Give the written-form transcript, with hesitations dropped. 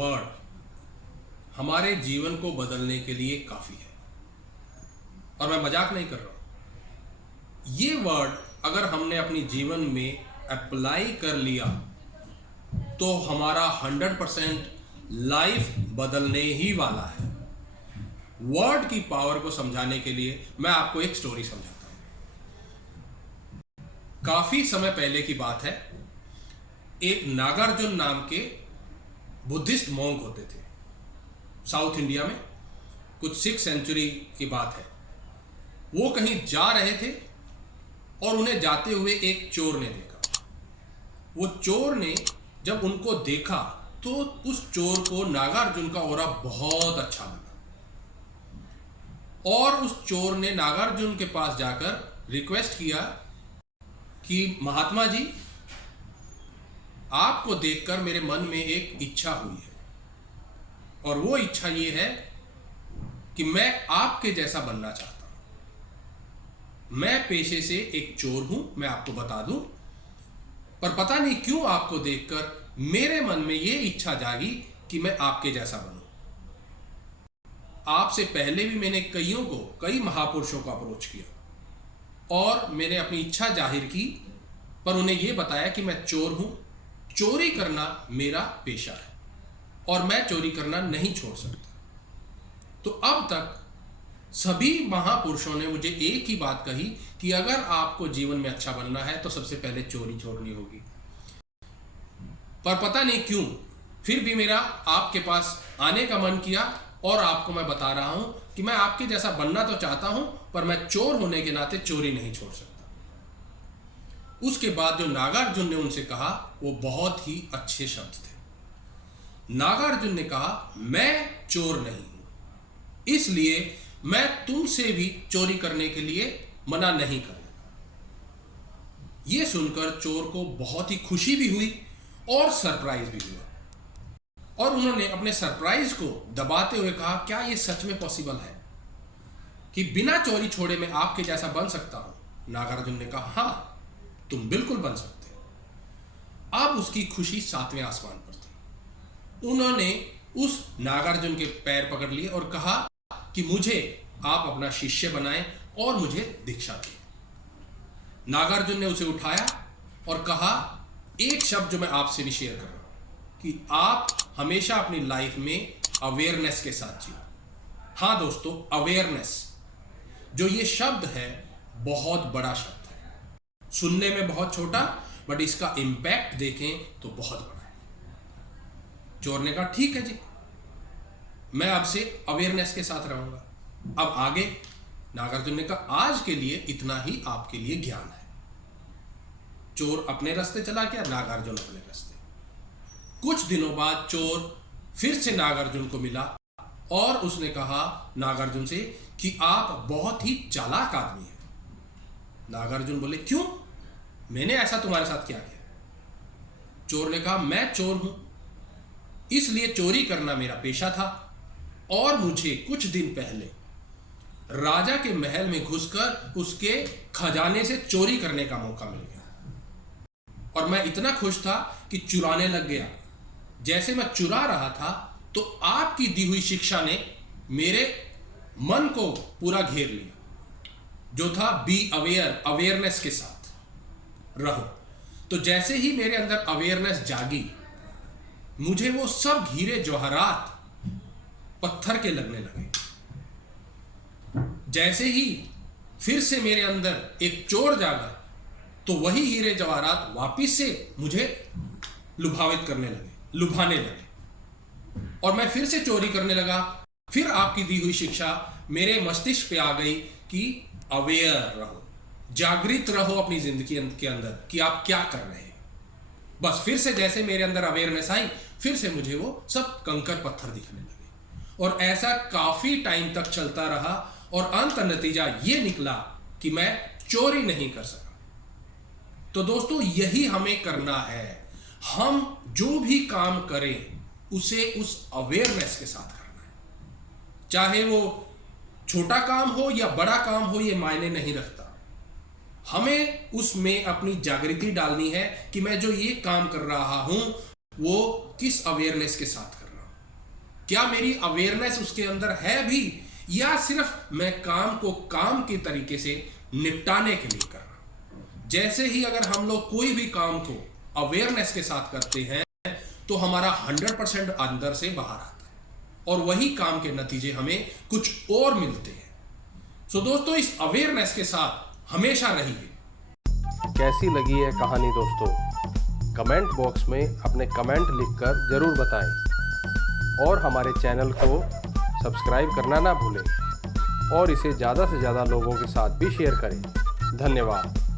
Word हमारे जीवन को बदलने के लिए काफी है। और मैं मजाक नहीं कर रहा हूं। ये वर्ड अगर हमने अपनी जीवन में अप्लाई कर लिया तो हमारा 100% लाइफ बदलने ही वाला है। वर्ड की पावर को समझाने के लिए मैं आपको एक स्टोरी समझाता हूं। काफी समय पहले की बात है। एक नागार्जुन नाम के बुद्धिस्ट मॉन्क होते थे साउथ इंडिया में, कुछ 6th सेंचुरी की बात है। वो कहीं जा रहे थे और उन्हें जाते हुए एक चोर ने देखा। वो चोर ने जब उनको देखा तो उस चोर को नागार्जुन का ऑरा बहुत अच्छा लगा और उस चोर ने नागार्जुन के पास जाकर रिक्वेस्ट किया कि महात्मा जी, आपको देखकर मेरे मन में एक इच्छा हुई है और वो इच्छा ये है कि मैं आपके जैसा बनना चाहता हूं। मैं पेशे से एक चोर हूं, मैं आपको बता दूं, पर पता नहीं क्यों आपको देखकर मेरे मन में ये इच्छा जागी कि मैं आपके जैसा बनूं। आपसे पहले भी मैंने कई महापुरुषों को अप्रोच किया और मैंने अपनी इच्छा जाहिर की, पर उन्हें यह बताया कि मैं चोर हूं, चोरी करना मेरा पेशा है और मैं चोरी करना नहीं छोड़ सकता। तो अब तक सभी महापुरुषों ने मुझे एक ही बात कही कि अगर आपको जीवन में अच्छा बनना है तो सबसे पहले चोरी छोड़नी होगी। पर पता नहीं क्यों फिर भी मेरा आपके पास आने का मन किया और आपको मैं बता रहा हूं कि मैं आपके जैसा बनना तो चाहता हूं, पर मैं चोर होने के नाते चोरी नहीं छोड़ सकता। उसके बाद जो नागार्जुन ने उनसे कहा वो बहुत ही अच्छे शब्द थे। नागार्जुन ने कहा, मैं चोर नहीं हूं, इसलिए मैं तुमसे भी चोरी करने के लिए मना नहीं करूंगा। यह सुनकर चोर को बहुत ही खुशी भी हुई और सरप्राइज भी हुआ और उन्होंने अपने सरप्राइज को दबाते हुए कहा, क्या यह सच में पॉसिबल है कि बिना चोरी छोड़े मैं आपके जैसा बन सकता हूं? नागार्जुन ने कहा, हां, तुम बिल्कुल बन सकते हो। अब उसकी खुशी 7वें आसमान पर थी। उन्होंने उस नागार्जुन के पैर पकड़ लिए और कहा कि मुझे आप अपना शिष्य बनाएं और मुझे दीक्षा दें। नागार्जुन ने उसे उठाया और कहा, एक शब्द जो मैं आपसे भी शेयर कर रहा हूं कि आप हमेशा अपनी लाइफ में अवेयरनेस के साथ जियो। हां दोस्तों, अवेयरनेस जो ये शब्द है बहुत बड़ा शब्द है। सुनने में बहुत छोटा, बट इसका इंपैक्ट देखें तो बहुत बड़ा है। चोर ने कहा, ठीक है जी, मैं आपसे अवेयरनेस के साथ रहूंगा। अब आगे नागार्जुन ने कहा, आज के लिए इतना ही आपके लिए ज्ञान है। चोर अपने रास्ते चला गया, नागार्जुन अपने रास्ते। कुछ दिनों बाद चोर फिर से नागार्जुन को मिला और उसने कहा नागार्जुन से कि आप बहुत ही चालाक आदमी हैं। नागार्जुन बोले, क्यों, मैंने ऐसा तुम्हारे साथ क्या किया? चोर ने कहा, मैं चोर हूं, इसलिए चोरी करना मेरा पेशा था और मुझे कुछ दिन पहले राजा के महल में घुसकर उसके खजाने से चोरी करने का मौका मिल गया और मैं इतना खुश था कि चुराने लग गया। जैसे मैं चुरा रहा था तो आपकी दी हुई शिक्षा ने मेरे मन को पूरा घेर लिया, जो था बी अवेयर, अवेयरनेस के साथ रहो। तो जैसे ही मेरे अंदर अवेयरनेस जागी, मुझे वो सब हीरे जवाहरात पत्थर के लगने लगे। जैसे ही फिर से मेरे अंदर एक चोर जागा तो वही हीरे जवाहरात वापिस से मुझे लुभाने लगे और मैं फिर से चोरी करने लगा। फिर आपकी दी हुई शिक्षा मेरे मस्तिष्क पे आ गई कि अवेयर रहो, जागृत रहो अपनी जिंदगी के अंदर कि आप क्या कर रहे हैं। बस फिर से जैसे मेरे अंदर अवेयरनेस आई, फिर से मुझे वो सब कंकर पत्थर दिखने लगे और ऐसा काफी टाइम तक चलता रहा और अंत नतीजा ये निकला कि मैं चोरी नहीं कर सका। तो दोस्तों, यही हमें करना है। हम जो भी काम करें उसे उस अवेयरनेस के साथ करना है। चाहे वो छोटा काम हो या बड़ा काम हो, ये मायने नहीं रखता। हमें उसमें अपनी जागृति डालनी है कि मैं जो ये काम कर रहा हूं वो किस अवेयरनेस के साथ कर रहा हूं। क्या मेरी अवेयरनेस उसके अंदर है भी, या सिर्फ मैं काम को काम के तरीके से निपटाने के लिए कर रहा हूं? जैसे ही अगर हम लोग कोई भी काम को अवेयरनेस के साथ करते हैं तो हमारा 100% अंदर से बाहर आता है और वही काम के नतीजे हमें कुछ और मिलते हैं। सो दोस्तों, इस अवेयरनेस के साथ हमेशा रहिए। कैसी लगी है कहानी दोस्तों? कमेंट बॉक्स में अपने कमेंट लिखकर जरूर बताएं और हमारे चैनल को सब्सक्राइब करना ना भूलें और इसे ज़्यादा से ज़्यादा लोगों के साथ भी शेयर करें। धन्यवाद।